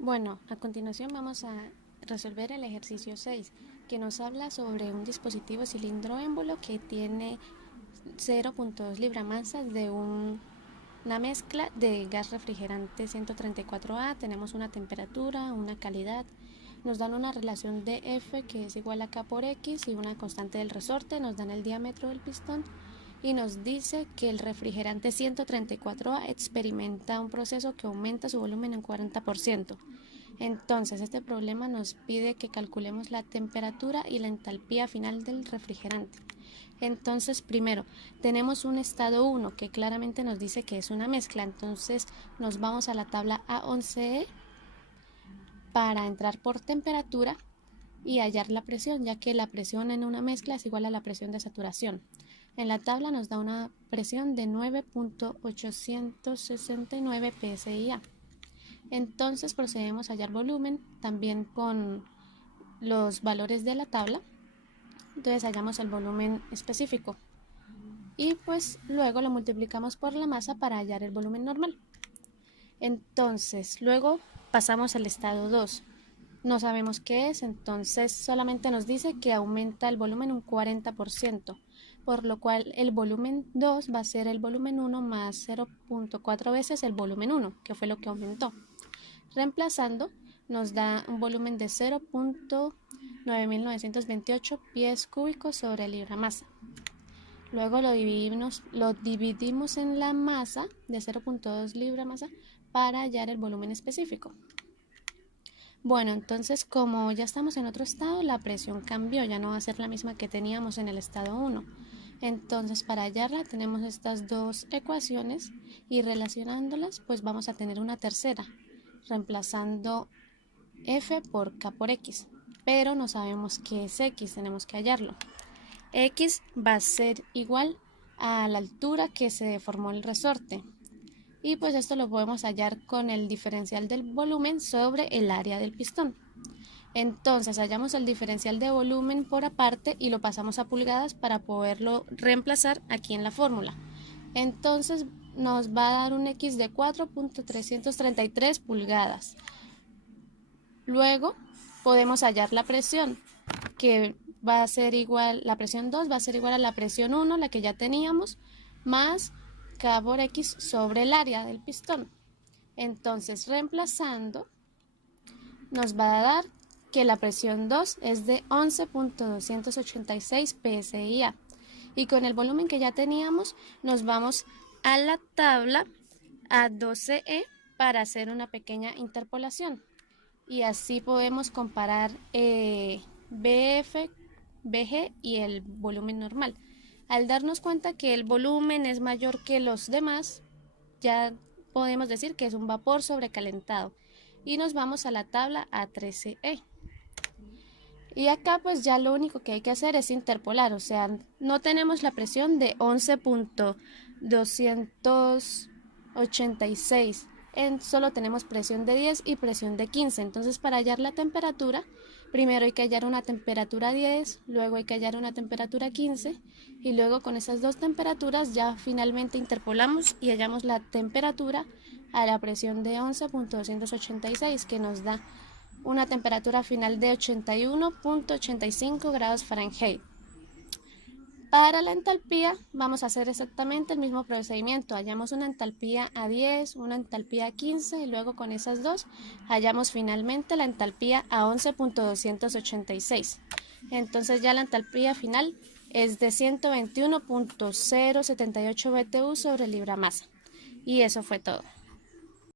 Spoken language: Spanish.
Bueno, a continuación vamos a resolver el ejercicio 6, que nos habla sobre un dispositivo cilindro émbolo que tiene 0.2 libramasas de una mezcla de gas refrigerante 134A. Tenemos una temperatura, una calidad, nos dan una relación de F que es igual a K por X y una constante del resorte, nos dan el diámetro del pistón y nos dice que el refrigerante 134A experimenta un proceso que aumenta su volumen en 40%. Entonces, este problema nos pide que calculemos la temperatura y la entalpía final del refrigerante. Entonces, primero, tenemos un estado 1 que claramente nos dice que es una mezcla. Entonces, nos vamos a la tabla A11E para entrar por temperatura y hallar la presión, ya que la presión en una mezcla es igual a la presión de saturación. En la tabla nos da una presión de 9.869 psi. Entonces procedemos a hallar volumen también con los valores de la tabla. Entonces hallamos el volumen específico y pues luego lo multiplicamos por la masa para hallar el volumen normal. Entonces luego pasamos al estado 2. No sabemos qué es, entonces solamente nos dice que aumenta el volumen un 40%, por lo cual el volumen 2 va a ser el volumen 1 más 0.4 veces el volumen 1, que fue lo que aumentó. Reemplazando, nos da un volumen de 0.9928 pies cúbicos sobre libra-masa. Luego lo dividimos en la masa de 0.2 libra-masa para hallar el volumen específico. Bueno, entonces como ya estamos en otro estado, la presión cambió, ya no va a ser la misma que teníamos en el estado 1. Entonces para hallarla tenemos estas dos ecuaciones y relacionándolas pues vamos a tener una tercera, reemplazando F por K por X, pero no sabemos qué es X, tenemos que hallarlo. X va a ser igual a la altura que se deformó el resorte. Y pues esto lo podemos hallar con el diferencial del volumen sobre el área del pistón. Entonces hallamos el diferencial de volumen por aparte y lo pasamos a pulgadas para poderlo reemplazar aquí en la fórmula. Entonces nos va a dar un X de 4.333 pulgadas. Luego podemos hallar la presión, que va a ser igual, la presión 2 va a ser igual a la presión 1, la que ya teníamos, más K por X sobre el área del pistón. Entonces, reemplazando, nos va a dar que la presión 2 es de 11.286 psi. Y con el volumen que ya teníamos, nos vamos a la tabla A12E para hacer una pequeña interpolación. Y así podemos comparar BF, BG y el volumen normal. Al darnos cuenta que el volumen es mayor que los demás, ya podemos decir que es un vapor sobrecalentado. Y nos vamos a la tabla A13E. Y acá pues ya lo único que hay que hacer es interpolar, o sea, no tenemos la presión de 11.286, solo tenemos presión de 10 y presión de 15. Entonces para hallar la temperatura, primero hay que hallar una temperatura 10, luego hay que hallar una temperatura 15 y luego con esas dos temperaturas ya finalmente interpolamos y hallamos la temperatura a la presión de 11.286 que nos da una temperatura final de 81.85 grados Fahrenheit. Para la entalpía vamos a hacer exactamente el mismo procedimiento. Hallamos una entalpía a 10, una entalpía a 15 y luego con esas dos hallamos finalmente la entalpía a 11.286. Entonces ya la entalpía final es de 121.078 BTU sobre libra masa. Y eso fue todo.